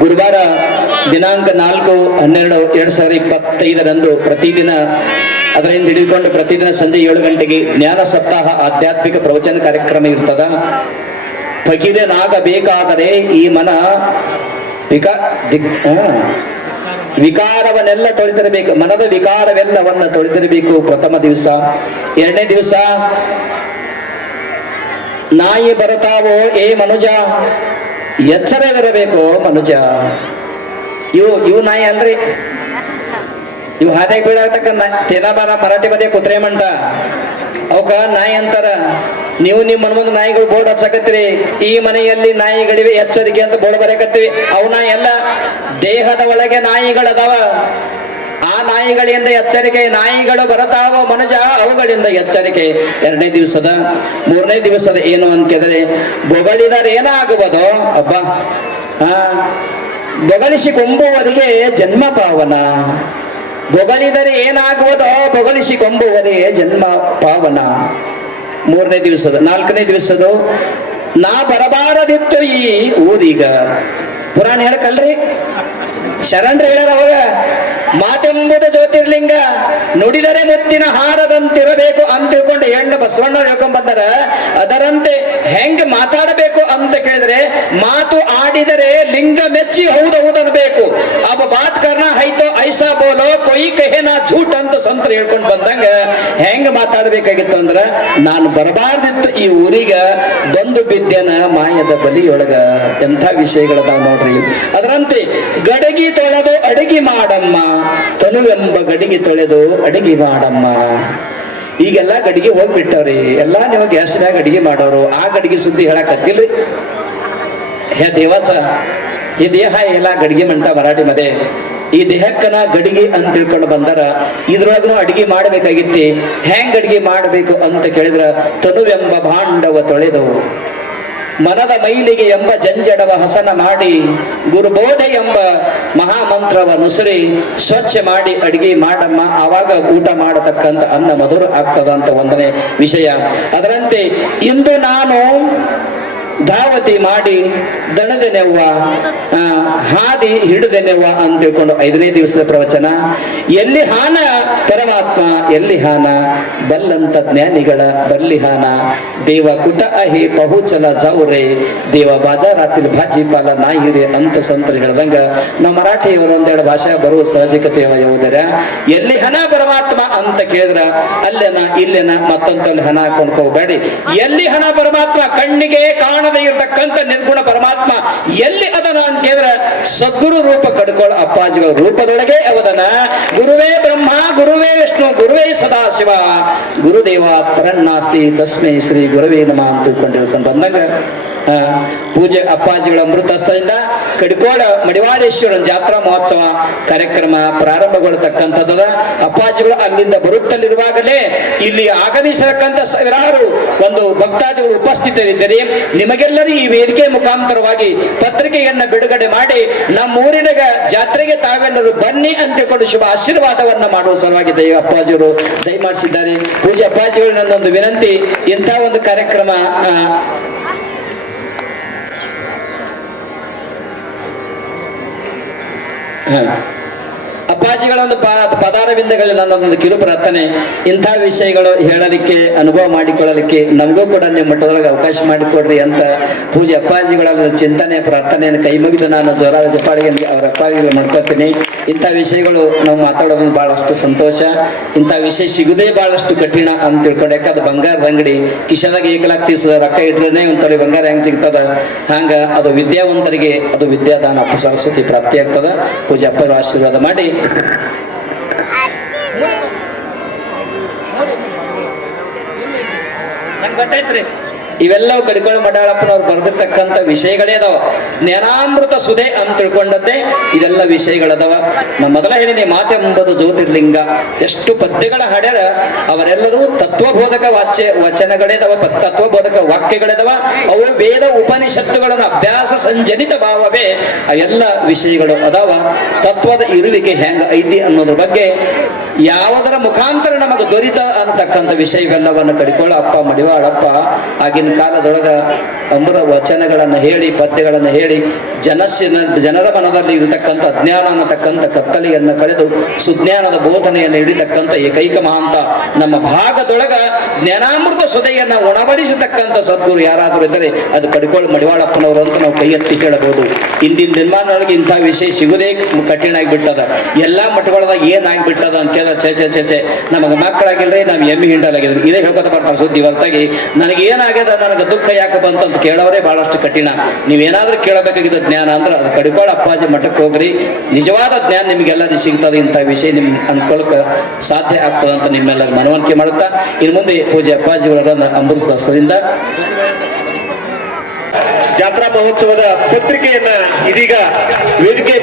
ಗುರುವಾರ ದಿನಾಂಕ ನಾಲ್ಕು ಹನ್ನೆರಡು ಎರಡ್ ಸಾವಿರದ ಇಪ್ಪತ್ತೈದರಂದು ಪ್ರತಿದಿನ, ಅದರಿಂದ ಹಿಡಿದುಕೊಂಡು ಪ್ರತಿದಿನ ಸಂಜೆ ಏಳು ಗಂಟೆಗೆ ಜ್ಞಾನ ಸಪ್ತಾಹ ಆಧ್ಯಾತ್ಮಿಕ ಪ್ರವಚನ ಕಾರ್ಯಕ್ರಮ ಇರ್ತದ. ಫಕೀರನಾಗಬೇಕಾದರೆ ಈ ಮನ ದಿಕ್ ವಿಕಾರವನ್ನೆಲ್ಲ ತೊಳೆದಿರಬೇಕು, ಮನದ ವಿಕಾರವೆಲ್ಲವನ್ನ ತೊಳೆದಿರಬೇಕು ಪ್ರಥಮ ದಿವಸ. ಎರಡನೇ ದಿವಸ, ನಾಯಿ ಬರುತ್ತಾವೋ, ಏ ಮನುಜ ಎಚ್ಚರವಿರಬೇಕು ಮನುಜ ಇವು ಇವು ನಾಯಿ ಅಲ್ರಿ. ಇವು ಹಾದ್ಯಾಗ ಬೀಳತಕ್ಕ ತೇನಾಬಾರ ಮರಾಠಿ ಮಧ್ಯೆ ಕುತ್ರೆ ಮಂಟ. ಅವಕ ನಾಯಿ ಅಂತಾರ. ನೀವು ನಿಮ್ಮ ಮುಂದೆ ನಾಯಿಗಳು ಬೋರ್ಡ್ ಹಚ್ಚಕತ್ತೀರಿ. ಈ ಮನೆಯಲ್ಲಿ ನಾಯಿಗಳಿವೆ, ಎಚ್ಚರಿಕೆ ಅಂತ ಬೋರ್ಡ್ ಬರಕತ್ತೀವಿ. ಅವನ ಎಲ್ಲ ದೇಹದ ಒಳಗೆ ನಾಯಿಗಳದಾವ ಆ ನಾಯಿಗಳಿಂದ ಎಚ್ಚರಿಕೆ, ನಾಯಿಗಳು ಬರತಾವ ಮನುಜ ಅವುಗಳಿಂದ ಎಚ್ಚರಿಕೆ. ಎರಡನೇ ದಿವಸದ, ಮೂರನೇ ದಿವಸದ ಏನು ಅಂತ ಅಂತಿದ್ರೆ ಬೊಗಳಿದರೆ ಏನಾಗುವುದೋ, ಅಬ್ಬ, ಆ ಬೊಗಳಿಸಿಕೊಂಬುವರಿಗೆ ಜನ್ಮ ಪಾವನ. ಬೊಗಳಿದರೆ ಏನಾಗುವುದೋ ಬೊಗಳಿಸಿಕೊಂಬುವರಿಗೆ ಜನ್ಮ ಪಾವನ. ಮೂರನೇ ದಿವಸದ, ನಾಲ್ಕನೇ ದಿವಸದ ನಾ ಬರಬಾರದಿತ್ತು ಈ ಊರೀಗ. ಪುರಾಣ ಹೇಳಕಲ್ರಿ? ಶರಣರು ಹೇಳ್ಯಾರ ಅವಾಗ ಮಾತೆಂಬುದು ಜ್ಯೋತಿರ್ಲಿಂಗ, ನುಡಿದರೆ ಮುತ್ತಿನ ಹಾರದಂತಿರಬೇಕು ಅಂತ ತಿಳ್ಕೊಂಡು ಹೆಣ್ಣು ಬಸವಣ್ಣ ಹೇಳ್ಕೊಂಡ್ ಬಂದಾರ. ಅದರಂತೆ ಹೆಂಗ್ ಮಾತಾಡಬೇಕು ಅಂತ ಕೇಳಿದ್ರೆ, ಮಾತು ಆಡಿದರೆ ಲಿಂಗ ಮೆಚ್ಚಿ ಹೌದು ಅವ ಬಾತ್ ಕರ್ನ ಹೈತೋ, ಐಸಾ ಬೋಲೋ, ಕೊಯ್ ಕಹೇನಾ ಝೂಟ್ ಅಂತ ಸಂತ್ರ ಹೇಳ್ಕೊಂಡು ಬಂದಂಗ ಹೆಂಗ್ ಮಾತಾಡ್ಬೇಕಾಗಿತ್ತು ಅಂದ್ರ, ನಾನು ಬರಬಾರ್ದಿತ್ತು ಈ ಊರಿಗ ಬಂದು ಬಿದ್ದೆನ ಮಾಯದ ಬಲಿಯೊಳಗ ಎಂಥ ವಿಷಯಗಳದಾವ ನೋಡ್ರಿ. ಅದರಂತೆ, ಗಡಗಿ ತೊಳೆದು ಅಡಗಿ ಮಾಡಮ್ಮ, ತನುವೆಂಬ ಗಡಿಗೆ ತೊಳೆದು ಅಡಿಗೆ ಮಾಡಮ್ಮ. ಈಗೆಲ್ಲ ಗಡಿಗೆ ಹೋಗ್ಬಿಟ್ಟವ್ರಿ, ಎಲ್ಲಾ ನೀವು ಗ್ಯಾಸ್ನಾಗ ಅಡಿಗೆ ಮಾಡೋರು, ಆ ಗಡಿಗೆ ಸುದ್ದಿ ಹೇಳಕತ್ತಿಲ್ರಿ ಹೇ ದೇವಾಚ ಈ ದೇಹ ಎಲ್ಲ ಗಡಿಗೆ ಮಂಟ ಮರಾಠಿ ಮದೆ. ಈ ದೇಹಕ್ಕನ ಗಡಿಗೆ ಅಂತ ತಿಳ್ಕೊಂಡು ಬಂದಾರ ಇದ್ರೊಳಗೂ ಅಡಿಗೆ ಮಾಡಬೇಕಾಗಿತ್ತಿ, ಹೆಂಗ್ ಅಡಿಗೆ ಮಾಡಬೇಕು ಅಂತ ಕೇಳಿದ್ರ, ತನುವೆಂಬ ಭಾಂಡವ ತೊಳೆದವು. ಮನದ ಮೈಲಿಗೆ ಎಂಬ ಜಂಜಡವ ಹಸನ ಮಾಡಿ ಗುರುಬೋಧೆ ಎಂಬ ಮಹಾಮಂತ್ರವ ನುಸುರಿ, ಸ್ವಚ್ಛ ಮಾಡಿ ಅಡಿಗೆ ಮಾಡಮ್ಮ, ಆವಾಗ ಊಟ ಮಾಡತಕ್ಕಂತ ಅನ್ನ ಮಧುರ ಆಗ್ತದಂತ ಒಂದನೇ ವಿಷಯ. ಅದರಂತೆ ಇಂದು ನಾನು ಧಾವತಿ ಮಾಡಿ ದಣದೆನೆವ್ವ ಆ, ಹಾದಿ ಹಿಡಿದೆನೆವ್ವ ಅಂತ ತಿಳ್ಕೊಂಡು ಐದನೇ ದಿವಸದ ಪ್ರವಚನ. ಎಲ್ಲಿ ಹಾನ ಪರಮಾತ್ಮ ಎಲ್ಲಿ ಹಾನ? ಬಲ್ಲಂತ ಜ್ಞಾನಿಗಳ ಬಲ್ಲಿ ಹಾನ. ದೇವ ಕುಟ ಅಹಿ ಪಹುಚಲ ಜೌರೆ ದೇವ ಬಾಜಾರಾತಿಲ್ ಭಾಜಿಪಾಲ ನಾಯಿರೆ ಅಂತ ಸಂತರು ಹೇಳ್ದಂಗ ನಮ್ಮ ಮರಾಠಿಯವರು ಒಂದೆರಡು ಭಾಷೆ ಬರುವ ಸಹಜಿಕತೆ ಯಾವುದರ? ಎಲ್ಲಿ ಹಣ ಪರಮಾತ್ಮ ಅಂತ ಕೇಳಿದ್ರ ಅಲ್ಲೆನ ಇಲ್ಲೆನ ಮತ್ತೊಂದಲ್ಲಿ ಹಣ ಕೊಂಡ್ಕೋಬೇಡಿ. ಎಲ್ಲಿ ಹಣ ಪರಮಾತ್ಮ ಕಣ್ಣಿಗೆ ಕಾಣದೇ ಇರತಕ್ಕಂತ ನಿರ್ಗುಣ ಪರಮಾತ್ಮ, ಎಲ್ಲಿ ಅದನ ಅಂತ ಕೇಳಿದ್ರ ಸದ್ಗುರು ರೂಪ ಕಡ್ಕೊಳ್ಳ ಅಪ್ಪಾಜಿಗಳ ರೂಪದೊಳಗೆ ಅವದನ. ಗುರುವೇ ಬ್ರಹ್ಮ, ಗುರುವೇ ವಿಷ್ಣು, ಗುರುವೇ ಸದಾಶಿವ. ಗುರುದೇವ ಪರಣ್ಣಾಸ್ತಿ ತಸ್ಮೈ ಶ್ರೀ ಗುರುವೇ ನಮ ಅಂತ ಬಂದಂಗ ಪೂಜೆ ಅಪ್ಪಾಜಿಗಳ ಅಮೃತಸ್ಥದಿಂದ ಕಡಿಕೋಡ ಮಡಿವಾಳೇಶ್ವರನ ಜಾತ್ರಾ ಮಹೋತ್ಸವ ಕಾರ್ಯಕ್ರಮ ಪ್ರಾರಂಭಗೊಳ್ಳತಕ್ಕಂಥದ್ದು ಅಪ್ಪಾಜಿಗಳು ಅಲ್ಲಿಂದ ಬರುತ್ತಲಿರುವಾಗಲೇ ಇಲ್ಲಿ ಆಗಮಿಸತಕ್ಕಂಥ ಸಾವಿರಾರು ಒಂದು ಭಕ್ತಾದಿಗಳು ಉಪಸ್ಥಿತರಿದ್ದರೆ ನಿಮಗೆಲ್ಲರೂ ಈ ವೇದಿಕೆ ಮುಖಾಂತರವಾಗಿ ಪತ್ರಿಕೆಯನ್ನ ಬಿಡುಗಡೆ ಮಾಡಿ ನಮ್ಮೂರಿನ ಜಾತ್ರೆಗೆ ತಾವೆಲ್ಲರೂ ಬನ್ನಿ ಅಂತ ಶುಭ ಆಶೀರ್ವಾದವನ್ನ ಮಾಡುವ ಸಲುವಾಗಿ ದೈವ ಅಪ್ಪಾಜಿಗಳು ದಯಮಾಡಿಸಿದ್ದಾರೆ. ಪೂಜೆ ಅಪ್ಪಾಜಿಗಳು ನನ್ನೊಂದು ವಿನಂತಿ, ಇಂಥ ಒಂದು ಕಾರ್ಯಕ್ರಮ ಆ, ಹ. ಅಪ್ಪಾಜಿಗಳ ಒಂದು ಪದಾರವಿಂದಗಳು ನನ್ನದೊಂದು ಕಿರು ಪ್ರಾರ್ಥನೆ. ಇಂಥ ವಿಷಯಗಳು ಹೇಳಲಿಕ್ಕೆ, ಅನುಭವ ಮಾಡಿಕೊಳ್ಳಲಿಕ್ಕೆ ನಮಗೂ ಕೂಡ ನಿಮ್ಮ ಮಟ್ಟದೊಳಗೆ ಅವಕಾಶ ಮಾಡಿಕೊಡ್ರಿ ಅಂತ ಪೂಜೆ ಅಪ್ಪಾಜಿಗಳ ಚಿಂತನೆ, ಪ್ರಾರ್ಥನೆಯನ್ನು ಕೈ ಮುಗಿದು ನಾನು ಜ್ವರ ಜಪಾಳಿಗೆ ಅವರ ಅಪ್ಪಾಜಿಗಳು ಮಾಡ್ಕೊತೀನಿ ಇಂಥ ವಿಷಯಗಳು ನಾವು ಮಾತಾಡೋದು ಬಹಳಷ್ಟು ಸಂತೋಷ. ಇಂಥ ವಿಷಯ ಸಿಗುದೇ ಬಹಳಷ್ಟು ಕಠಿಣ ಅಂತ ತಿಳ್ಕೊಂಡು ಯಾಕಂದ್ರೆ ಬಂಗಾರದ ಅಂಗಡಿ. ಕಿಶದಾಗ ಏಕಲಾಕ್ ತೀಸದ ರೊಕ್ಕ ಇಟ್ರೇನೆ ಒಂಥರ ಬಂಗಾರ ಹೆಂಗೆ ಸಿಗ್ತದ? ಹಂಗ ಅದು ವಿದ್ಯಾವಂತರಿಗೆ ಅದು ವಿದ್ಯಾದಾನ ಸರಸ್ವತಿ ಪ್ರಾಪ್ತಿ ಆಗ್ತದ. ಪೂಜೆ ಅಪ್ಪರು ಆಶೀರ್ವಾದ ಮಾಡಿ. ಗೊತ್ತಾಯ್ತ್ರಿ ಇವೆಲ್ಲವೂ ಕಡಿಕೊಳ್ಳ ಮಡಾಳಪ್ಪನವ್ರು ಬರೆದಿರ್ತಕ್ಕಂಥ ವಿಷಯಗಳೇ ಅದಾವ. ಜ್ಞಾನಾಮೃತ ಸುಧೆ ಅಂತ ತಿಳ್ಕೊಂಡದ್ದೇ ಇದೆಲ್ಲ ವಿಷಯಗಳದಾವ. ನಮ್ಮ ಮೊದಲ ಹೇಳಿನಿ ಮಾತೆಂಬುದು ಜ್ಯೋತಿರ್ಲಿಂಗ. ಎಷ್ಟು ಪದ್ಯಗಳ ಹಾಡ್ಯಾರ, ಅವರೆಲ್ಲರೂ ತತ್ವಬೋಧಕ ವಾಚ್ಯ ವಚನಗಳೇದವ ತತ್ವಬೋಧಕ ವಾಕ್ಯಗಳೇದವ, ಅವು ವೇದ ಉಪನಿಷತ್ತುಗಳನ್ನು ಅಭ್ಯಾಸ ಸಂಜನಿತ ಭಾವವೇ ಆ ಎಲ್ಲ ವಿಷಯಗಳು ಅದಾವ. ತತ್ವದ ಇರುವಿಕೆ ಹೆಂಗ ಐತಿ ಅನ್ನೋದ್ರ ಬಗ್ಗೆ ಯಾವುದರ ಮುಖಾಂತರ ನಮಗೆ ದೊರಿತ ಅನ್ನತಕ್ಕಂಥ ವಿಷಯವೆಲ್ಲವನ್ನು ಕಡಿಕೊಳ್ಳ ಅಪ್ಪ ಮಡಿವಾಳಪ್ಪ, ಆಗಿನ ಕಾಲದೊಳಗ ಅಮರ ವಚನಗಳನ್ನು ಹೇಳಿ, ಪದ್ಯಗಳನ್ನು ಹೇಳಿ, ಜನಸ್ಸಿನ, ಜನರ ಮನದಲ್ಲಿ ಇರತಕ್ಕಂಥ ಅಜ್ಞಾನ ಅನ್ನತಕ್ಕಂಥ ಕತ್ತಲೆಯನ್ನು ಕಳೆದು ಸುಜ್ಞಾನದ ಬೋಧನೆಯನ್ನು ಹಿಡಿತಕ್ಕಂಥ ಏಕೈಕ ಮಹಾಂತ. ನಮ್ಮ ಭಾಗದೊಳಗ ಜ್ಞಾನಾಮೃತ ಸುದೆಯನ್ನ ಒಣಬಡಿಸತಕ್ಕಂಥ ಸದ್ಗುರು ಯಾರಾದರೂ ಇದ್ದರೆ ಅದು ಕಡಿಕೋಳ ಮಡಿವಾಳಪ್ಪನವರು ಅಂತ ನಾವು ಕೈ ಎತ್ತಿ ಕೇಳಬಹುದು. ಇಂದಿನ ದಿನಮಾನದೊಳಗೆ ಇಂಥ ವಿಷಯ ಸಿಗುವುದೇ ಕಠಿಣ ಆಗಿಬಿಟ್ಟದ. ಎಲ್ಲಾ ಮಠಗಳದಾಗ ಏನಾಗ್ಬಿಟ್ಟದ ಅಂತ ಕೇಳಿದ ಚೆ ಚೆ ಚೇ ಚೆ ನಮಗೆ ಮಕ್ಕಳಾಗಿಲ್ರಿ, ನಾವು ಎಮ್ಮಿ ಹಿಂಡಲಾಗಿದ್ರು ಇದೇ ಹೇಳ್ಕೊತ ಬರ್ತಾರೆ ಸುದ್ದಿ ಹೊರತಾಗಿ ನನಗೆ ಏನಾಗ್ಯದ ನನಗೆ ದುಃಖ ಯಾಕೆ ಬಂತಂತ ಕೇಳೋರೇ ಬಹಳಷ್ಟು ಕಠಿಣ. ನೀವೇನಾದ್ರೂ ಕೇಳಬೇಕಾಗಿದ್ದ ಜ್ಞಾನ ಅಂದ್ರೆ ಅದು ಕಡಿಕೋಳ ಅಪ್ಪಾಜಿ ಮಠಕ್ಕೆ ಹೋಗ್ರಿ. ನಿಜವಾದ ಜ್ಞಾನ ನಿಮಗೆಲ್ಲ ಸಿಗ್ತದೆ, ಇಂಥ ವಿಷಯ ನಿಮ್ ಅನ್ಕೊಳಕ ಸಾಧ್ಯ ಆಗ್ತದೆ ಅಂತ ನಿಮ್ಮೆಲ್ಲರ ಮನವರಿಕೆ ಮಾಡುತ್ತಾ, ಇನ್ನು ಮುಂದೆ ಪೂಜೆ ಅಪ್ಪಾಜಿಯವರ ಅಮೃತ ರಸದಿಂದ ಜಾತ್ರಾ ಮಹೋತ್ಸವದ ಪತ್ರಿಕೆಯನ್ನ ಇದೀಗ ವೇದಿಕೆ